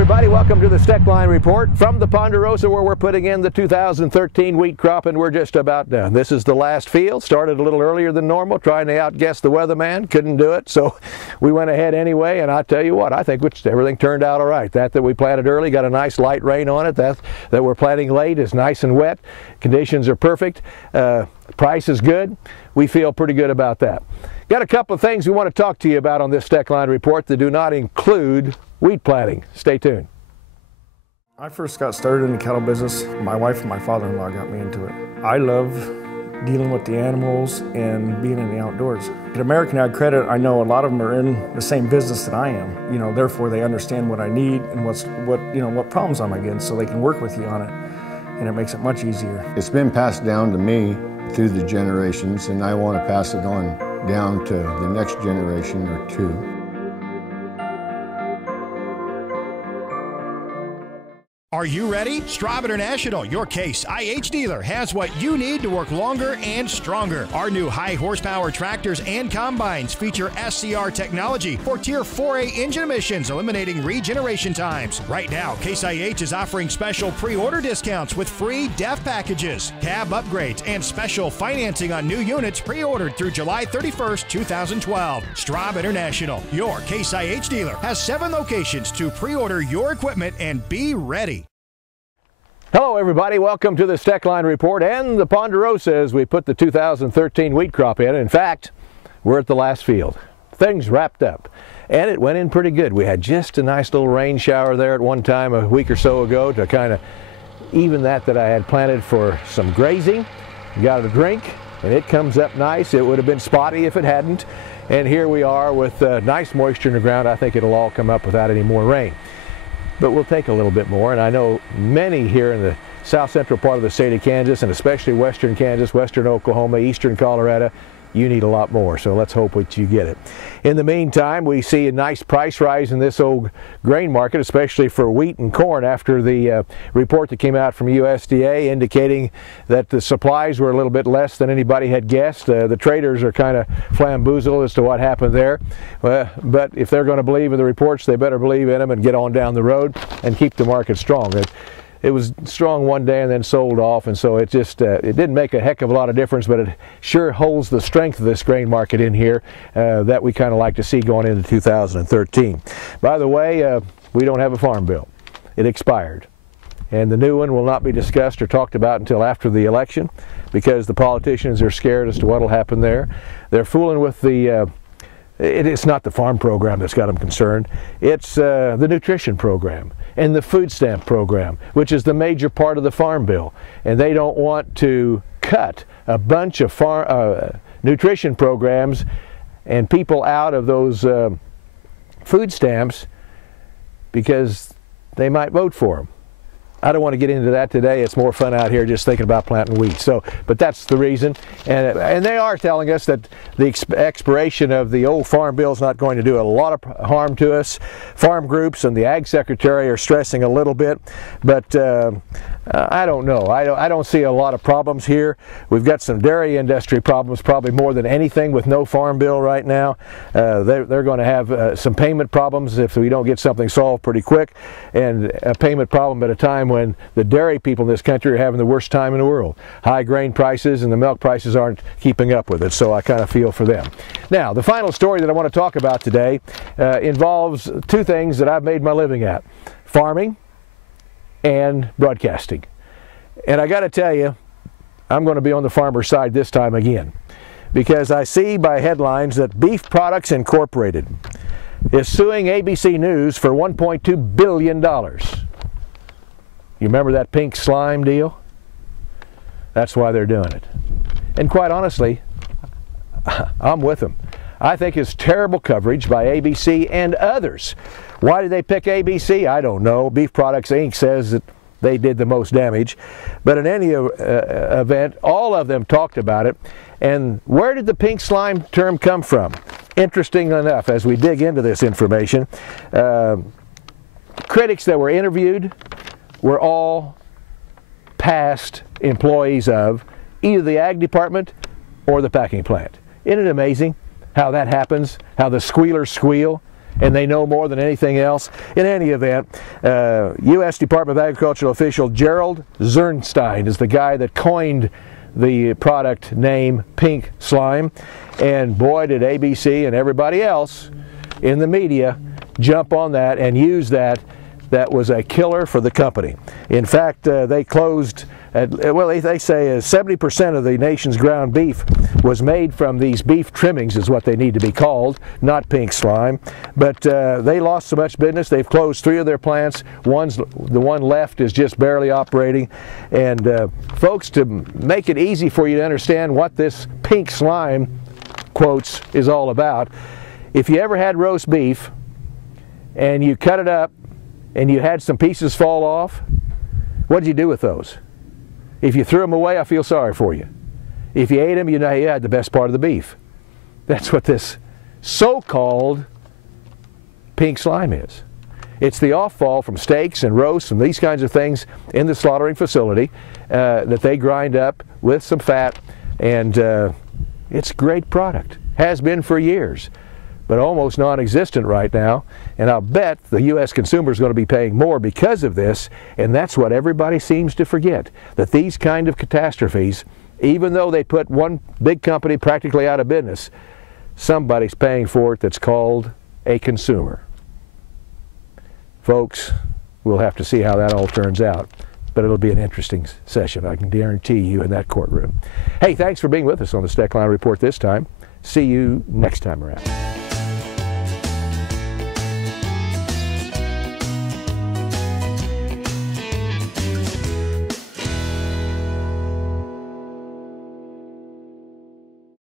everybody, welcome to the Steckline Report from the Ponderosa, where we're putting in the 2013 wheat crop, and we're just about done. This is the last field. Started a little earlier than normal, trying to outguess the weatherman. Couldn't do it, so we went ahead anyway, and I tell you what, I think everything turned out all right. That we planted early, got a nice light rain on it. That we're planting late is nice and wet. Conditions are perfect. Price is good. We feel pretty good about that. Got a couple of things we want to talk to you about on this Steckline Report that do not include wheat planting. Stay tuned. I first got started in the cattle business. My wife and my father-in-law got me into it. I love dealing with the animals and being in the outdoors. At American Ag Credit, I know a lot of them are in the same business that I am. You know, therefore they understand what I need and what problems I'm against, so they can work with you on it, and it makes it much easier. It's been passed down to me through the generations, and I want to pass it on down to the next generation or two. Are you ready? Straub International, your Case IH dealer, has what you need to work longer and stronger. Our new high horsepower tractors and combines feature SCR technology for Tier 4A engine emissions, eliminating regeneration times. Right now, Case IH is offering special pre-order discounts with free DEF packages, cab upgrades, and special financing on new units pre-ordered through July 31st, 2012. Straub International, your Case IH dealer, has 7 locations to pre-order your equipment and be ready. Hello everybody, welcome to the Steckline Report and the Ponderosa as we put the 2013 wheat crop in. In fact, we're at the last field. Things wrapped up and it went in pretty good. We had just a nice little rain shower there at one time a week or so ago to kind of even that I had planted for some grazing. Got a drink and it comes up nice. It would have been spotty if it hadn't. And here we are with nice moisture in the ground. I think it'll all come up without any more rain. But we'll take a little bit more, and I know many here in the south central part of the state of Kansas, and especially western Kansas, western Oklahoma, eastern Colorado, you need a lot more, so let's hope that you get it. In the meantime, we see a nice price rise in this old grain market, especially for wheat and corn, after the report that came out from USDA indicating that the supplies were a little bit less than anybody had guessed. The traders are kind of flamboozled as to what happened there. But if they're going to believe in the reports, they better believe in them and get on down the road and keep the market strong. It was strong one day and then sold off, and so it just it didn't make a heck of a lot of difference, but it sure holds the strength of this grain market in here that we kind of like to see going into 2013. By the way, we don't have a farm bill. It expired, and the new one will not be discussed or talked about until after the election because the politicians are scared as to what will happen there. They're fooling with the it's not the farm program that's got them concerned. It's the nutrition program and the food stamp program, which is the major part of the farm bill. And they don't want to cut a bunch of nutrition programs and people out of those food stamps because they might vote for them. I don't want to get into that today. It's more fun out here just thinking about planting wheat. But that's the reason. And they are telling us that the expiration of the old farm bill is not going to do a lot of harm to us. Farm groups and the Ag Secretary are stressing a little bit, but I don't know. I don't see a lot of problems here. We've got some dairy industry problems, probably more than anything, with no farm bill right now. They're going to have some payment problems if we don't get something solved pretty quick, and a payment problem at a time when the dairy people in this country are having the worst time in the world. High grain prices and the milk prices aren't keeping up with it, so I kind of feel for them. Now, the final story that I want to talk about today involves 2 things that I've made my living at: farming and broadcasting. And I got to tell you, I'm going to be on the farmer side this time again, because I see by headlines that Beef Products Incorporated is suing ABC News for $1.2 billion. You remember that pink slime deal? That's why they're doing it. And quite honestly, I'm with them. I think it's terrible coverage by ABC and others. Why did they pick ABC? I don't know. Beef Products Inc. says that they did the most damage. But in any event, all of them talked about it. And where did the pink slime term come from? Interesting enough, as we dig into this information, critics that were interviewed were all past employees of either the ag department or the packing plant. Isn't it amazing how that happens, how the squealers squeal? and they know more than anything else. In any event, U.S. Department of Agricultural official Gerald Zernstein is the guy that coined the product name pink slime, and boy did ABC and everybody else in the media jump on that and use that. That was a killer for the company. In fact, they closed well, they say 70% of the nation's ground beef was made from these beef trimmings, is what they need to be called, not pink slime. But they lost so much business, they've closed 3 of their plants. The one left is just barely operating. And folks, to make it easy for you to understand what this pink slime, quotes, is all about, if you ever had roast beef and you cut it up and you had some pieces fall off, what did you do with those? If you threw them away, I feel sorry for you. If you ate them, you know you had the best part of the beef. That's what this so-called pink slime is. It's the offfall from steaks and roasts and these kinds of things in the slaughtering facility that they grind up with some fat, and it's a great product. Has been for years, but almost non-existent right now. And I'll bet the U.S. consumer is going to be paying more because of this, and that's what everybody seems to forget, that these kind of catastrophes, even though they put one big company practically out of business, somebody's paying for it that's called a consumer. Folks, we'll have to see how that all turns out, but it'll be an interesting session, I can guarantee you, in that courtroom. Hey, thanks for being with us on the Steckline Report this time. See you next time around.